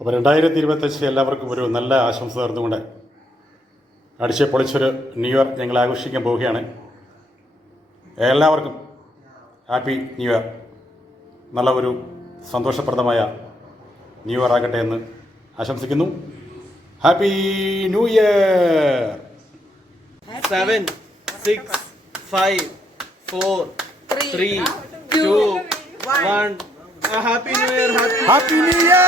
അപ്പോൾ 2025 എല്ലാവർക്കും ഒരു നല്ല ആശംസ നേർന്നുകൊണ്ട് അടിച്ച് പൊളിച്ചൊരു ന്യൂ ഇയർ ഞങ്ങൾ ആഘോഷിക്കാൻ പോവുകയാണ്. എല്ലാവർക്കും ഹാപ്പി ന്യൂ ഇയർ. നല്ല ഒരു സന്തോഷപ്രദമായ ന്യൂ ഇയർ ആകട്ടെ എന്ന് ആശംസിക്കുന്നു. Happy new year. 7, 6, 5, 4, 3, 2, 1. Happy New Year! Happy New Year!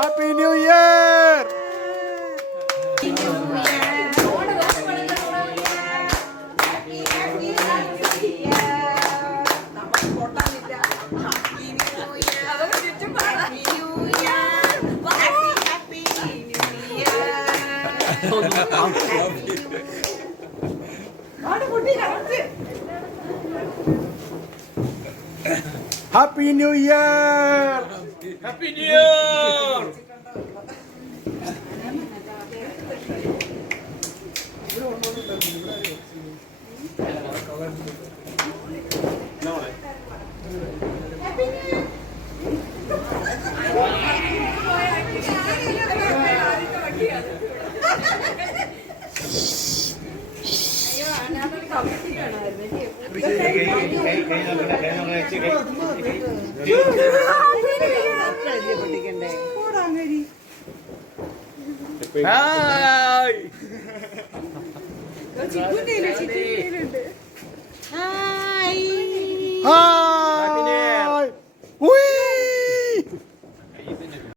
Happy New Year! Happy New Year! Happy New Year! Hi!